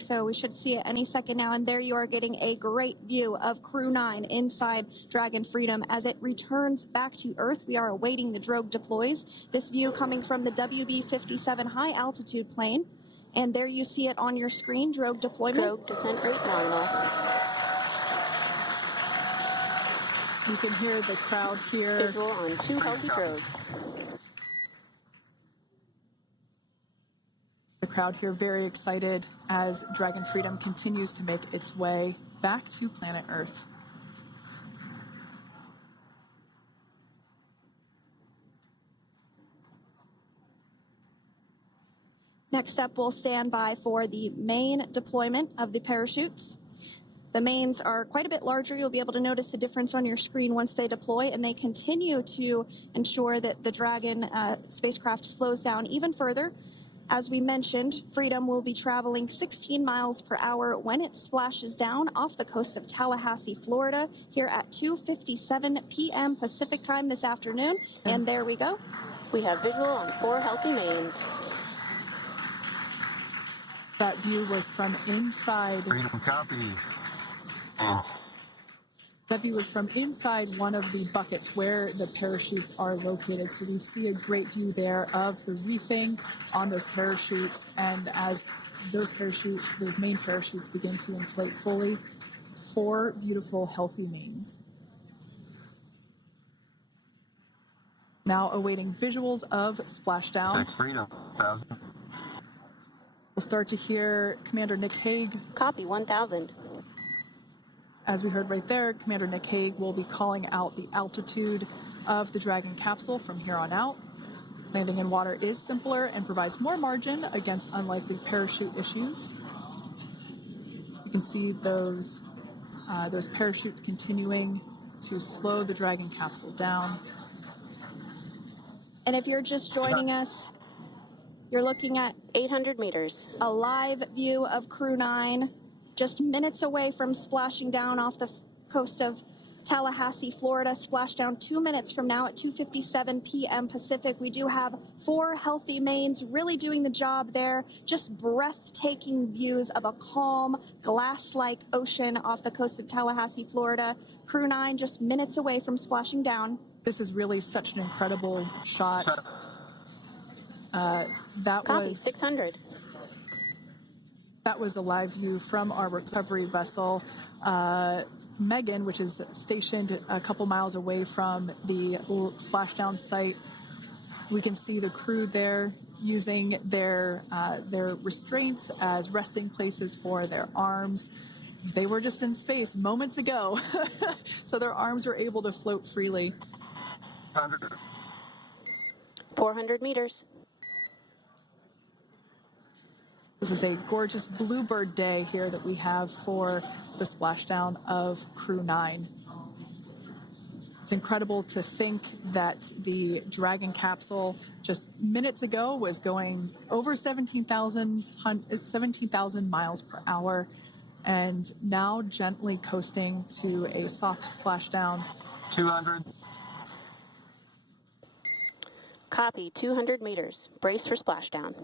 So we should see it any second now. And there you are getting a great view of Crew-9 inside Dragon Freedom as it returns back to Earth. We are awaiting the drogue deploys. This view coming from the WB-57 high altitude plane. And there you see it on your screen, drogue deployment. Drogue descent rate nominal. You can hear the crowd here. Visual on 2 healthy drogues. The crowd here very excited as Dragon Freedom continues to make its way back to planet Earth. Next up, we'll stand by for the main deployment of the parachutes. The mains are quite a bit larger. You'll be able to notice the difference on your screen once they deploy, and they continue to ensure that the Dragon spacecraft slows down even further. As we mentioned, Freedom will be traveling 16 miles per hour when it splashes down off the coast of Tallahassee, Florida, here at 2:57 p.m. Pacific time this afternoon. And there we go. We have visual on 4 healthy mains. That view was from inside. Freedom copy. That view was from inside one of the buckets where the parachutes are located. So we see a great view there of the reefing on those parachutes. And as those main parachutes begin to inflate fully, 4 beautiful, healthy mains. Now awaiting visuals of splashdown. Freedom, 1,000. We'll start to hear Commander Nick Hague. Copy, 1,000. As we heard right there, Commander Nick Hague will be calling out the altitude of the Dragon capsule from here on out. Landing in water is simpler and provides more margin against unlikely parachute issues. You can see those parachutes continuing to slow the Dragon capsule down. And if you're just joining us, you're looking at 800 meters. A live view of Crew-9 just minutes away from splashing down off the coast of Tallahassee, Florida. Splashdown 2 minutes from now at 2:57 p.m. Pacific. We do have 4 healthy mains really doing the job there. Just breathtaking views of a calm, glass-like ocean off the coast of Tallahassee, Florida. Crew-9 just minutes away from splashing down. This is really such an incredible shot. That Copy, was 600. That was a live view from our recovery vessel, Megan, which is stationed a couple miles away from the splashdown site. We can see the crew there using their restraints as resting places for their arms. They were just in space moments ago, so their arms were able to float freely. 400 meters. This is a gorgeous bluebird day here that we have for the splashdown of Crew-9. It's incredible to think that the Dragon capsule just minutes ago was going over 17,000 miles per hour and now gently coasting to a soft splashdown. 200. Copy, 200 meters. Brace for splashdown.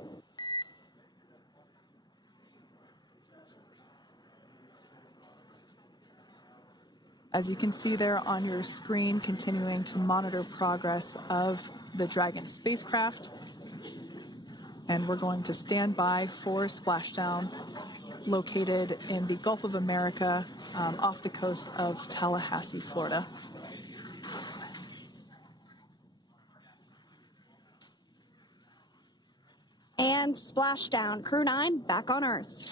As you can see there on your screen, continuing to monitor progress of the Dragon spacecraft. And we're going to stand by for splashdown located in the Gulf of America off the coast of Tallahassee, Florida. And splashdown, Crew-9 back on Earth.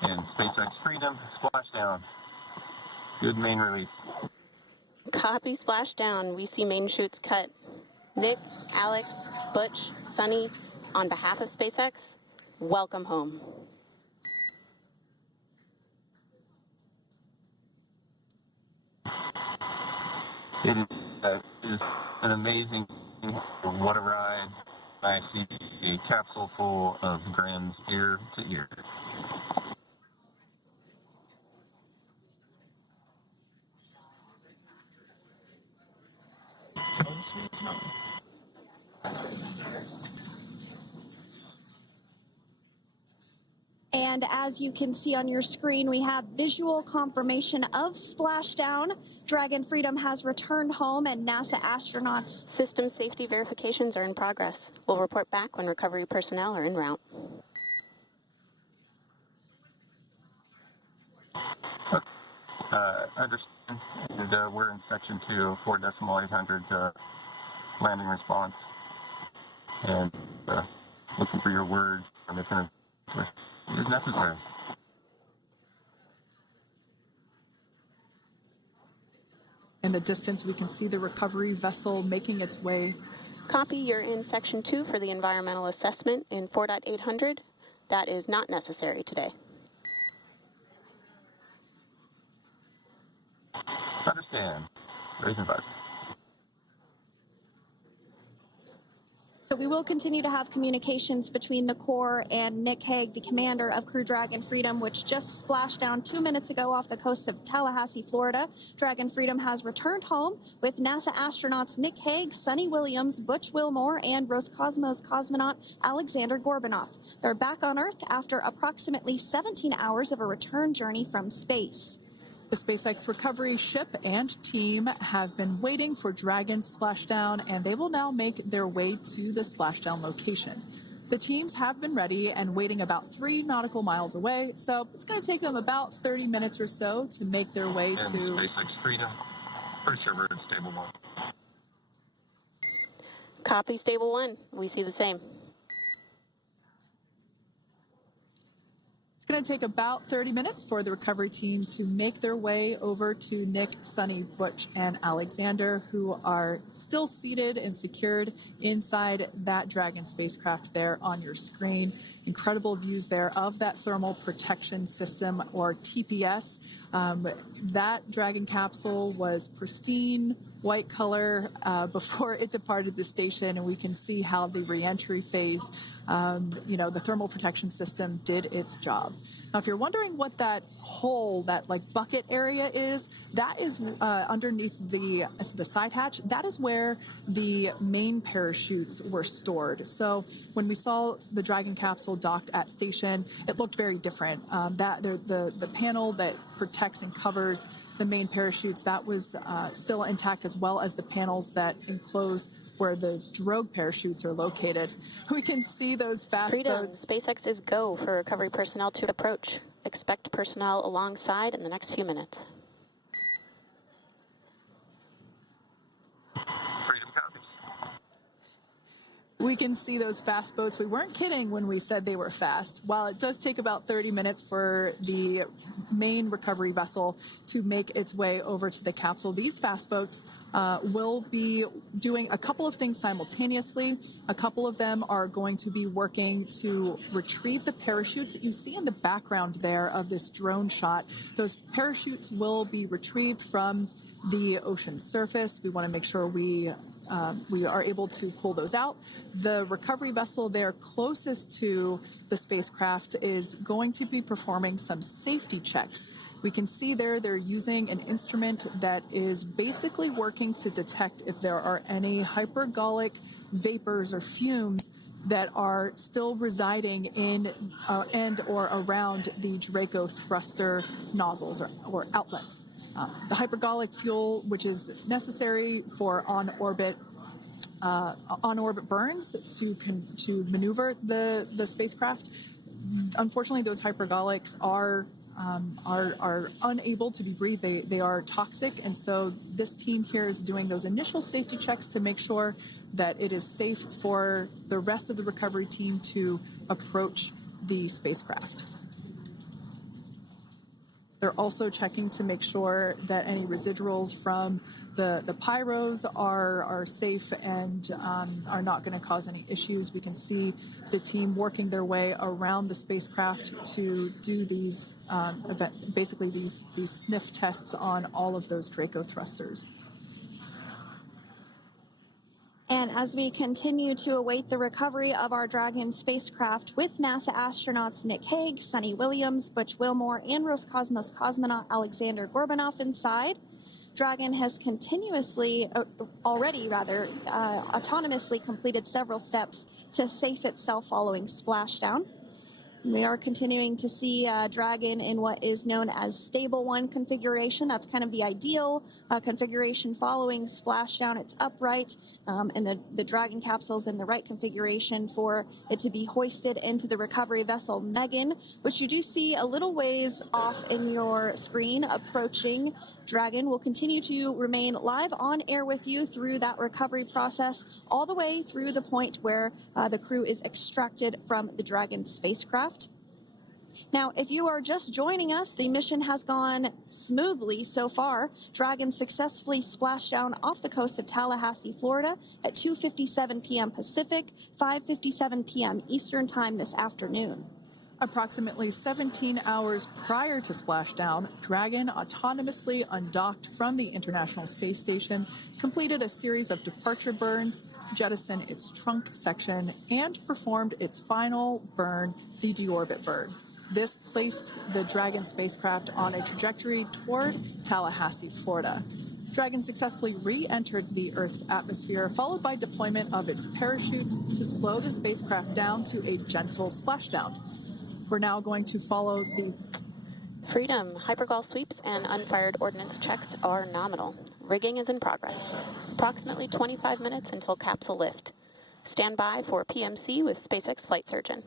And SpaceX Freedom, splashdown. Good main release. Copy, splashdown. We see main chutes cut. Nick, Alex, Butch, Suni, on behalf of SpaceX, welcome home. It is an amazing what a ride. I see a capsule full of grams ear to ear. And as you can see on your screen, we have visual confirmation of splashdown. Dragon Freedom has returned home, and NASA astronauts. System safety verifications are in progress. We'll report back when recovery personnel are en route. Understand. And we're in section 2 of 4.800 landing response. And looking for your words on if it is necessary. In the distance, we can see the recovery vessel making its way. Copy, you're in section 2 for the environmental assessment in 4.800. That is not necessary today. Understand. Raise advice. So we will continue to have communications between the Corps and Nick Hague, the commander of Crew Dragon Freedom, which just splashed down 2 minutes ago off the coast of Tallahassee, Florida. Dragon Freedom has returned home with NASA astronauts Nick Hague, Suni Williams, Butch Wilmore, and Roscosmos cosmonaut Alexander Gorbanov. They're back on Earth after approximately 17 hours of a return journey from space. The SpaceX recovery ship and team have been waiting for Dragon's splashdown, and they will now make their way to the splashdown location. The teams have been ready and waiting about 3 nautical miles away, so it's going to take them about 30 minutes or so to make their way to SpaceX Freedom. Pretty sure we're in stable 1. Copy, stable 1. We see the same. It's going to take about 30 minutes for the recovery team to make their way over to Nick, Suni, Butch, and Alexander, who are still seated and secured inside that Dragon spacecraft there on your screen. Incredible views there of that thermal protection system, or TPS. That Dragon capsule was pristine, white color before it departed the station, and we can see how the reentry phase, the thermal protection system did its job. Now, if you're wondering what that hole, that like bucket area is, that is underneath the side hatch. That is where the main parachutes were stored. So when we saw the Dragon capsule docked at station, it looked very different. The panel that protects and covers the main parachutes, that was still intact, as well as the panels that enclose where the drogue parachutes are located. We can see those fast boats. SpaceX is go for recovery personnel to approach. Expect personnel alongside in the next few minutes. Freedom copies. We can see those fast boats. We weren't kidding when we said they were fast. While it does take about 30 minutes for the main recovery vessel to make its way over to the capsule, these fast boats will be doing a couple of things simultaneously. A couple of them are going to be working to retrieve the parachutes that you see in the background there of this drone shot. Those parachutes will be retrieved from the ocean surface. We want to make sure we are able to pull those out. The recovery vessel there closest to the spacecraft is going to be performing some safety checks. We can see there they're using an instrument that is basically working to detect if there are any hypergolic vapors or fumes that are still residing in and or around the Draco thruster nozzles or outlets. The hypergolic fuel, which is necessary for on-orbit burns to maneuver the spacecraft. Unfortunately, those hypergolics are unable to be breathed. They are toxic, and so this team here is doing those initial safety checks to make sure that it is safe for the rest of the recovery team to approach the spacecraft. They're also checking to make sure that any residuals from the pyros are safe and are not going to cause any issues. We can see the team working their way around the spacecraft to do these these sniff tests on all of those Draco thrusters. And as we continue to await the recovery of our Dragon spacecraft with NASA astronauts Nick Hague, Suni Williams, Butch Wilmore, and Roscosmos cosmonaut Alexander Gorbanov inside, Dragon has autonomously completed several steps to safe itself following splashdown. We are continuing to see Dragon in what is known as stable 1 configuration. That's kind of the ideal configuration following splashdown. It's upright, and the Dragon capsule's in the right configuration for it to be hoisted into the recovery vessel Megan, which you do see a little ways off in your screen approaching. Dragon will continue to remain live on air with you through that recovery process, all the way through the point where the crew is extracted from the Dragon spacecraft. Now, if you are just joining us, the mission has gone smoothly so far. Dragon successfully splashed down off the coast of Tallahassee, Florida at 2:57 p.m. Pacific, 5:57 p.m. Eastern Time this afternoon. Approximately 17 hours prior to splashdown, Dragon autonomously undocked from the International Space Station, completed a series of departure burns, jettisoned its trunk section, and performed its final burn, the deorbit burn. This placed the Dragon spacecraft on a trajectory toward Tallahassee, Florida. Dragon successfully re-entered the Earth's atmosphere, followed by deployment of its parachutes to slow the spacecraft down to a gentle splashdown. We're now going to follow the Freedom. Hypergol sweeps and unfired ordnance checks are nominal. Rigging is in progress. Approximately 25 minutes until capsule lift. Stand by for PMC with SpaceX flight surgeon.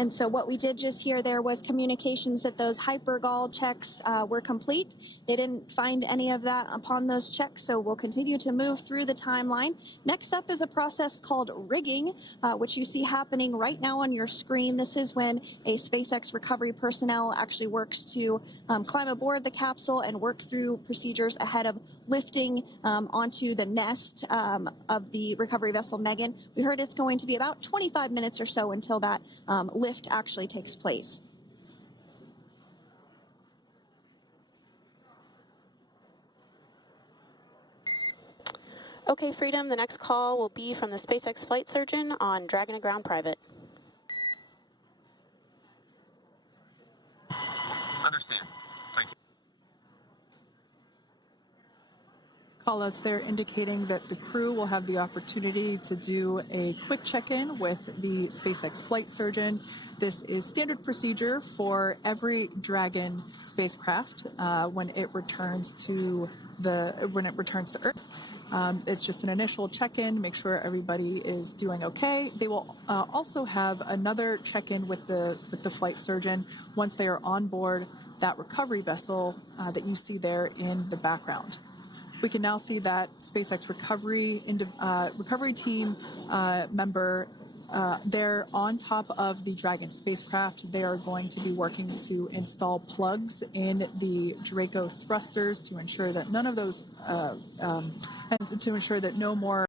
And so what we did just hear there was communications that those hypergol checks were complete. They didn't find any of that upon those checks, so we'll continue to move through the timeline. Next up is a process called rigging, which you see happening right now on your screen. This is when a SpaceX recovery personnel actually works to climb aboard the capsule and work through procedures ahead of lifting onto the nest of the recovery vessel Megan. We heard it's going to be about 25 minutes or so until that lift actually takes place. Okay, Freedom, the next call will be from the SpaceX flight surgeon on Dragon to Ground Private. Understand. Thank you. callouts there indicating that the crew will have the opportunity to do a quick check-in with the SpaceX flight surgeon. This is standard procedure for every Dragon spacecraft when it returns to Earth. It's just an initial check-in, make sure everybody is doing okay. They will also have another check-in with the flight surgeon once they are on board that recovery vessel that you see there in the background. We can now see that SpaceX recovery team member they're on top of the Dragon spacecraft. They are going to be working to install plugs in the Draco thrusters to ensure that none of those and to ensure that no more